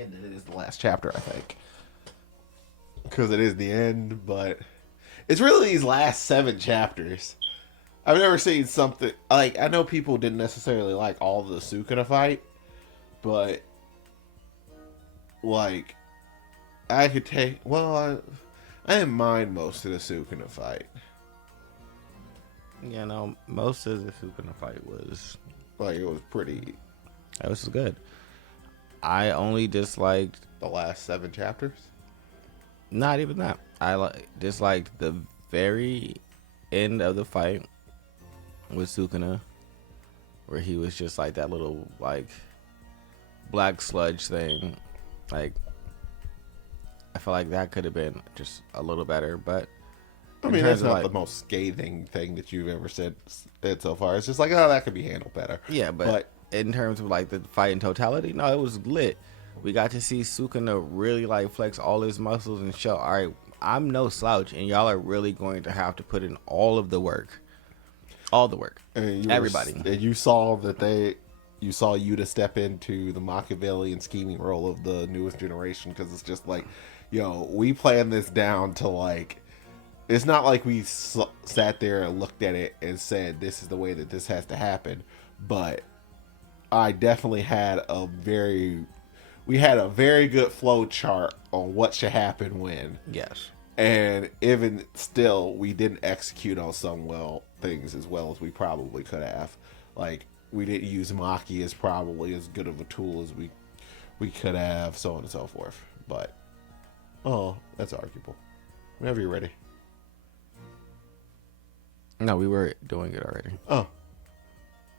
end and it is the last chapter, I think. Because it is the end, but it's really these last 7 chapters. I've never seen something like, I know people didn't necessarily like all the Sukuna fight, but like I could take, well, I didn't mind most of the Sukuna fight. You know, most of the Sukuna fight was Like, it was pretty. That was good. I only disliked The last 7 chapters? not even that. I disliked the very end of the fight with Sukuna, where he was just like that little like black sludge thing. Like, I feel like that could have been just a little better, but I mean, that's not the most scathing thing that you've ever said so far. It's just like, oh, that could be handled better. Yeah, but in terms of like the fight in totality, no, it was lit. We got to see Sukuna really like flex all his muscles and show, all right, I'm no slouch, and y'all are really going to have to put in all of the work. All the work. Everybody. And you saw that you saw Yuta step into the Machiavellian scheming role of the newest generation, because it's just like, yo, we planned this down to like, it's not like we sat there and looked at it and said, this is the way that this has to happen. But I definitely had we had a very good flow chart on what should happen when. Yes. And even still, we didn't execute on some things as well as we probably could have. Like, we didn't use Maki as probably as good of a tool as we could have, so on and so forth. But, that's arguable. Whenever you're ready. No, we were doing it already. Oh.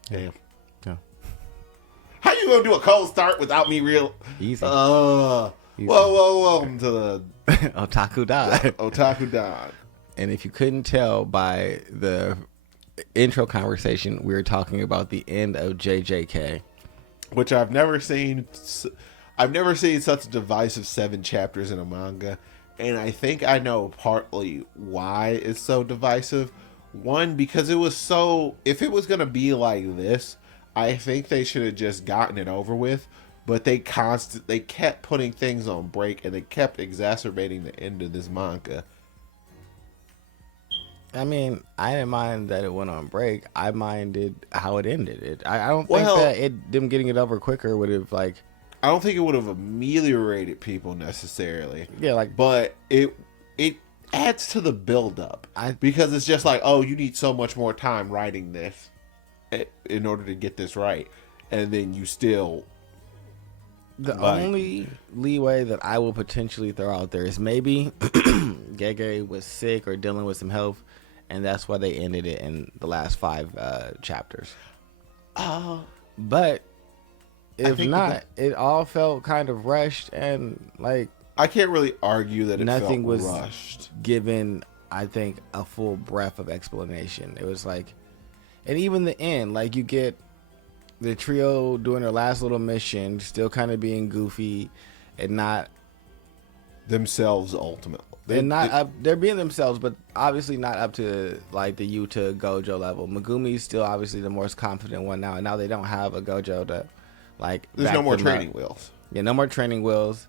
Damn. Yeah. How you gonna do a cold start without me real? Easy. Whoa. Welcome to the Otaku Died. Otaku Died. And if you couldn't tell by the intro conversation, we were talking about the end of JJK, which I've never seen. I've never seen such a divisive 7 chapters in a manga, and I think I know partly why it's so divisive. One, because it was so. If it was gonna be like this, I think they should have just gotten it over with. But they kept putting things on break, and they kept exacerbating the end of this manga. I mean, I didn't mind that it went on break. I minded how it ended. I don't think that them getting it over quicker would have like. I don't think it would have ameliorated people necessarily. Yeah, but it adds to the build-up because it's just like, oh, you need so much more time writing this in order to get this right, and then you still. The only leeway that I will potentially throw out there is maybe Gege was sick or dealing with some health, and that's why they ended it in the last 5 chapters. But if not, it all felt kind of rushed, and like I can't really argue that nothing was rushed. Given, I think, a full breadth of explanation. It was like, and even the end, like you get the trio doing their last little mission, still kind of being goofy and not themselves ultimately. They're being themselves, but obviously not up to like the Yuta Gojo level. Megumi's still obviously the most confident one now, and now they don't have a Gojo to like. There's no more training wheels. Yeah, no more training wheels.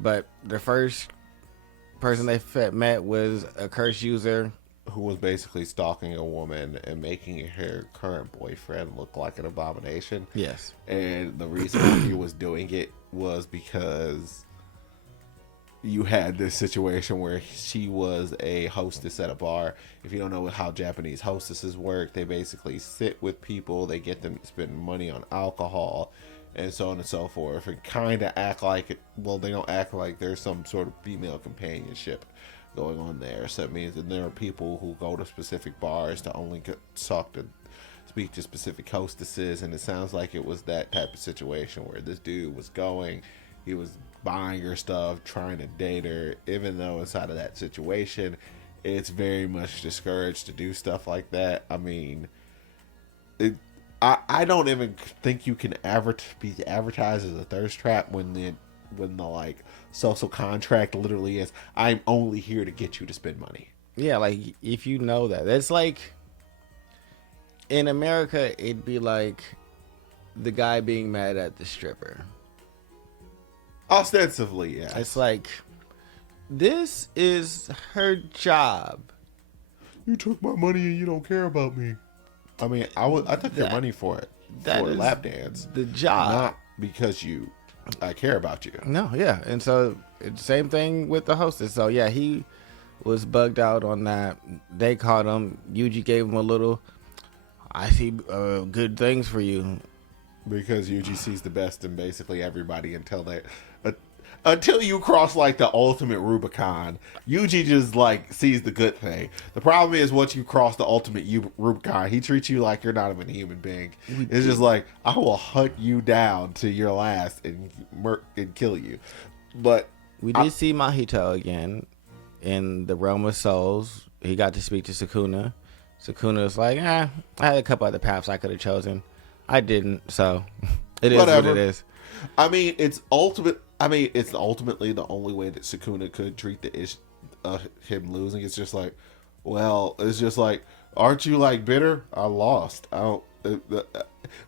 But the first person they met was a curse user who was basically stalking a woman and making her current boyfriend look like an abomination. Yes. And the reason he was doing it was because you had this situation where she was a hostess at a bar. If you don't know how Japanese hostesses work, they basically sit with people, they get them to spend money on alcohol, and so on and so forth, and kind of act like it. Well, they don't act like there's some sort of female companionship going on there. So it means that there are people who go to specific bars to only speak to specific hostesses, and it sounds like it was that type of situation where this dude was going, he was buying her stuff, trying to date her, even though inside of that situation it's very much discouraged to do stuff like that. I mean, I don't even think you can be advertised as a thirst trap when the like social contract literally is, I'm only here to get you to spend money. Yeah, like if you know that's like in America, it'd be like the guy being mad at the stripper. Ostensibly, yes. It's like, this is her job. You took my money and you don't care about me. I mean, I took your money for it. That for a is lap dance. the job. Not because I care about you. No, yeah. And so, same thing with the hostess. So, yeah, he was bugged out on that. They caught him. Yuji gave him a little, I see good things for you. Because Yuji sees the best in basically everybody until you cross like the ultimate Rubicon. Yuji just like sees the good thing. The problem is once you cross the ultimate Rubicon, he treats you like you're not even a human being. It's just like, I will hunt you down to your last and kill you. But we did see Mahito again in the Realm of Souls. He got to speak to Sukuna. Sukuna was like, I had a couple other paths I could have chosen. I didn't, so it is what it is. I mean, it's ultimately the only way that Sukuna could treat the issue him losing. It's just like, well, it's just like, aren't you like bitter? I lost. I don't.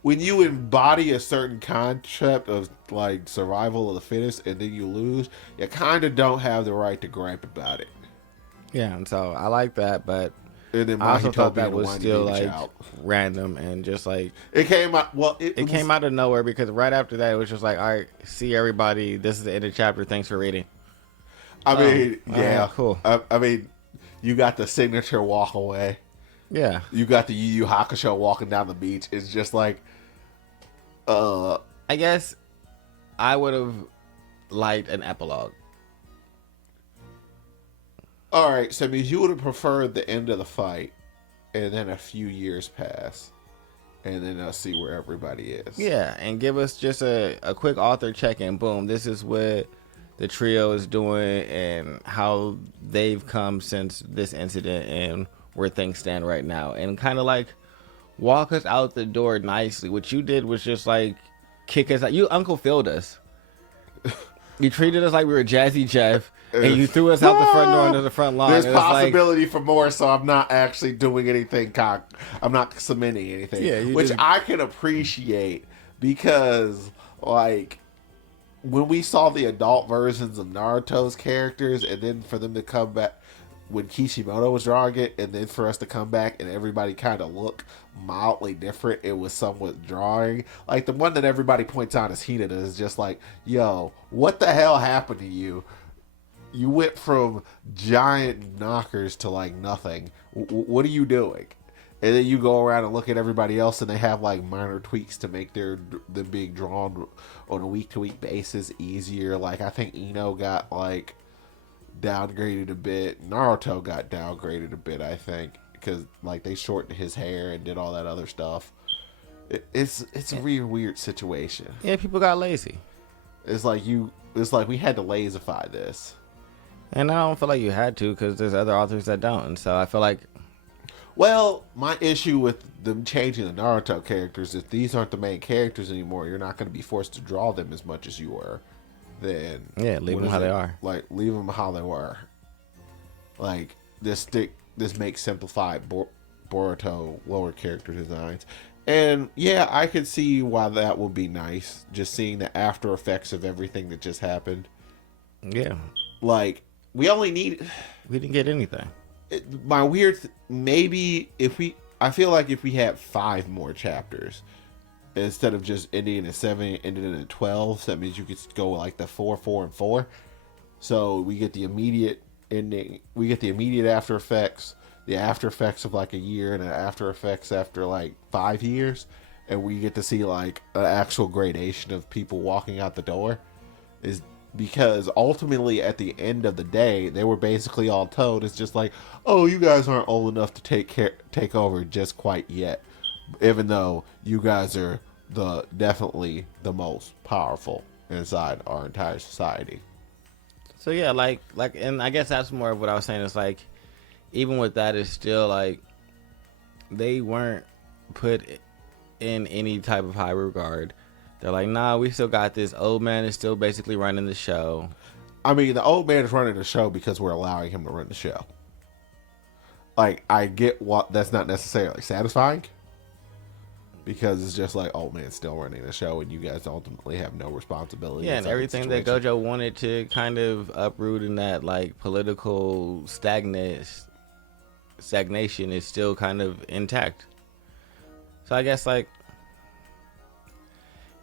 When you embody a certain concept of like survival of the fittest and then you lose, you kind of don't have the right to gripe about it. Yeah, and so I like that, but and then I also thought that was still like random and just like it came out. Well, it came out of nowhere because right after that it was just like, all right, see everybody. This is the end of the chapter. Thanks for reading. I mean, yeah, cool. I mean, you got the signature walk away. Yeah, you got the Yu Yu Hakusho walking down the beach. It's just like, I guess I would have liked an epilogue. All right, so it means you would have preferred the end of the fight, and then a few years pass, and then I'll see where everybody is. Yeah, and give us just a quick author check-in. Boom, this is what the trio is doing and how they've come since this incident and where things stand right now. And kind of like walk us out the door nicely. What you did was just like kick us out. You Uncle Phil'd us. You treated us like we were Jazzy Jeff. And you threw us out the front door into the front lawn. There's possibility for more, so I'm not actually doing anything. I'm not submitting anything. Yeah, which I can appreciate because, like, when we saw the adult versions of Naruto's characters, and then for them to come back when Kishimoto was drawing it, and then for us to come back and everybody kind of look mildly different, it was somewhat drawing. Like, the one that everybody points out as Hinata is just like, yo, what the hell happened to you? You went from giant knockers to like nothing. What are you doing? And then you go around and look at everybody else, and they have like minor tweaks to make them being drawn on a week-to-week basis easier. Like, I think Ino got like downgraded a bit. Naruto got downgraded a bit, I think, because like they shortened his hair and did all that other stuff. It's a really weird situation. Yeah, people got lazy. It's like we had to lazify this. And I don't feel like you had to because there's other authors that don't. And so I feel like... Well, my issue with them changing the Naruto characters, if these aren't the main characters anymore, you're not going to be forced to draw them as much as you were. Then yeah, leave them how they are. Like, leave them how they were. Like, this makes simplified Boruto lower character designs. And yeah, I could see why that would be nice. Just seeing the after effects of everything that just happened. Yeah. Like... We didn't get anything. Maybe I feel like if we had 5 more chapters instead of just ending in a 7, ending in a 12, so that means you could go like the 4, 4, and 4. So we get the immediate ending, we get the immediate after effects, the after effects of like a year, and an after effects after like 5 years, and we get to see like an actual gradation of people walking out the door. Is because ultimately at the end of the day they were basically all told it's just like, oh, you guys aren't old enough to take over just quite yet, even though you guys are definitely the most powerful inside our entire society. So yeah, like and I guess that's more of what I was saying. It's like, even with that, it's still like they weren't put in any type of high regard. They're like, nah, we still got this. Old man is still basically running the show. I mean, the old man is running the show because we're allowing him to run the show. Like, I get what that's not necessarily satisfying. because it's just like old man still running the show, and you guys ultimately have no responsibility. Yeah, and everything that Gojo wanted to kind of uproot in that like political stagnation is still kind of intact. So I guess like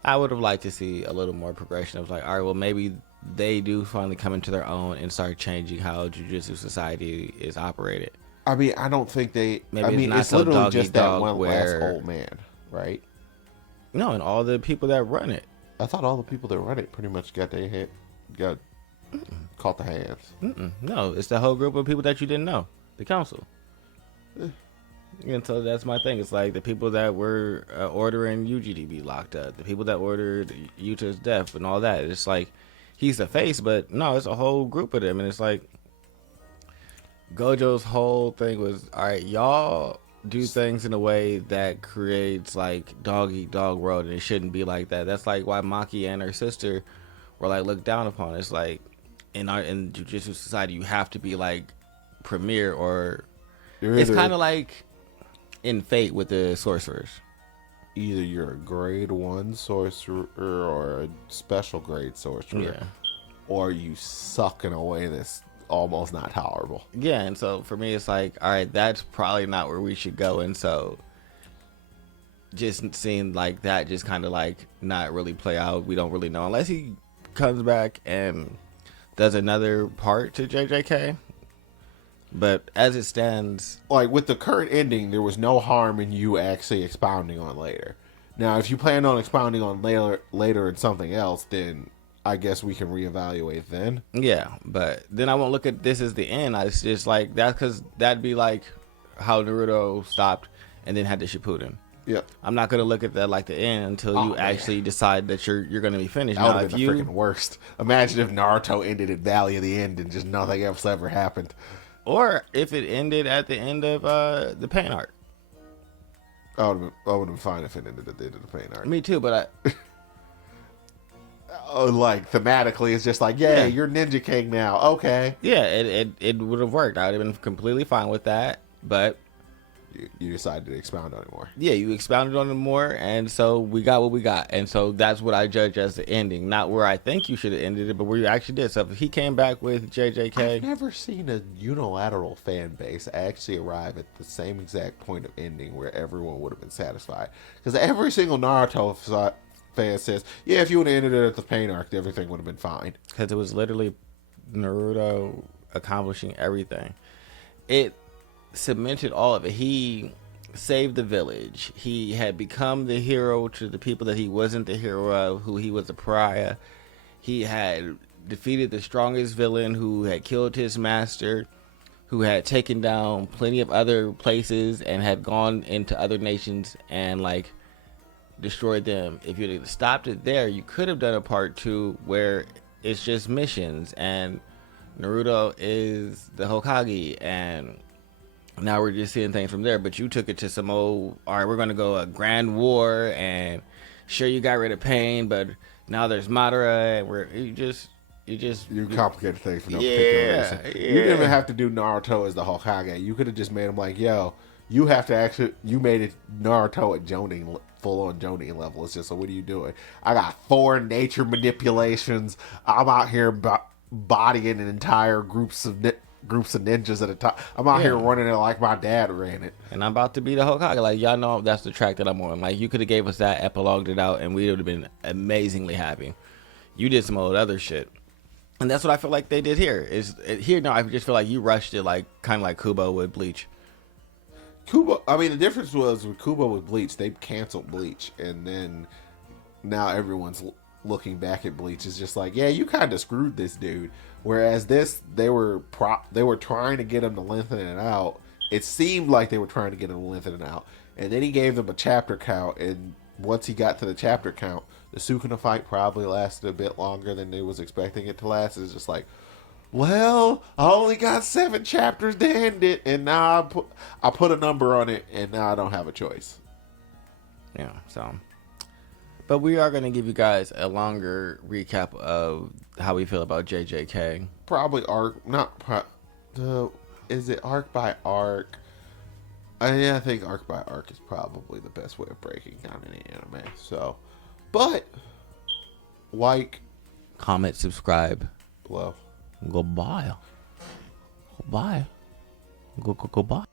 I would have liked to see a little more progression of like, all right, well maybe they do finally come into their own and start changing how Jujutsu society is operated. I mean, I don't think they. Maybe I mean, it's it's not so literally just that one where, last old man, right? No, and all the people that run it. I thought all the people that run it pretty much got caught the hands. No, it's the whole group of people that you didn't know, the council. And so that's my thing. It's like the people that were ordering Yuji to be locked up, the people that ordered Yuta's death and all that. It's like he's the face, but no, it's a whole group of them. And it's like Gojo's whole thing was, all right, y'all do things in a way that creates like dog eat dog world, and it shouldn't be like that. That's like why Maki and her sister were like looked down upon. It's like in Jujutsu society, you have to be like premier, or it's kind of like in Fate with the sorcerers. Either you're a grade 1 sorcerer or a special grade sorcerer, or you suck in a way that's almost not tolerable. Yeah, and so for me, it's like, all right, that's probably not where we should go. And so just seeing like that just kind of like not really play out. We don't really know unless he comes back and does another part to JJK. But as it stands, like with the current ending, there was no harm in you actually expounding on later. Now, if you plan on expounding on later in something else, then I guess we can reevaluate then. Yeah, but then I won't look at this as the end. It's just like that, because that'd be like how Naruto stopped and then had the Shippuden. Yeah, I'm not gonna look at that like the end until you actually decide that you're gonna be finished. That would have been the freaking worst. Imagine if Naruto ended at Valley of the End and just nothing else ever happened. Or if it ended at the end of the pain arc. I would have been fine if it ended at the end of the pain arc. Me too, but like thematically, it's just like, yeah, you're Ninja King now. Okay. Yeah, it would have worked. I would have been completely fine with that. But you decided to expound on it more. Yeah, you expounded on it more, and so we got what we got. And so that's what I judge as the ending. Not where I think you should have ended it, but where you actually did. So if he came back with JJK... I've never seen a unilateral fan base actually arrive at the same exact point of ending where everyone would have been satisfied. Because every single Naruto fan says, yeah, if you would have ended it at the pain arc, everything would have been fine. Because it was literally Naruto accomplishing everything. It cemented all of it. He saved the village. He had become the hero to the people that he wasn't the hero of, who he was a pariah. He had defeated the strongest villain who had killed his master, who had taken down plenty of other places and had gone into other nations and like destroyed them. If you'd have stopped it there, you could have done a part 2 where it's just missions and Naruto is the Hokage and now we're just seeing things from there. But you took it to some old, all right, we're going to go a grand war and sure, you got rid of pain, but now there's Madara and you complicated things for no particular reason. You didn't even have to do Naruto as the Hokage. You could have just made him like, yo, you have to actually, you made it Naruto at Jonin, full on Jonin level. It's just, so what are you doing? I got 4 nature manipulations. I'm out here bodying an entire groups of ninjas at a time. I'm out here running it like my dad ran it. And I'm about to be the Hokage. Like, y'all know that's the track that I'm on. Like, you could have gave us that, epilogued it out, and we would have been amazingly happy. You did some old other shit. And that's what I feel like they did here. I just feel like you rushed it, like kind of like Kubo with Bleach. The difference was with Kubo with Bleach, they canceled Bleach, and then now everyone's looking back at Bleach is just like, yeah, you kind of screwed this dude. Whereas this, they were trying to get him to lengthen it out. It seemed like they were trying to get him to lengthen it out, and then he gave them a chapter count, and once he got to the chapter count, the Sukuna fight probably lasted a bit longer than they was expecting it to last. It's just like, well, I only got 7 chapters to end it, and now I put a number on it, and now I don't have a choice. Yeah, so. But we are going to give you guys a longer recap of how we feel about JJK. Probably arc, is it arc by arc? I think arc by arc is probably the best way of breaking down any anime. So, but like, comment, subscribe. below. Goodbye. Goodbye. Go, go, goodbye.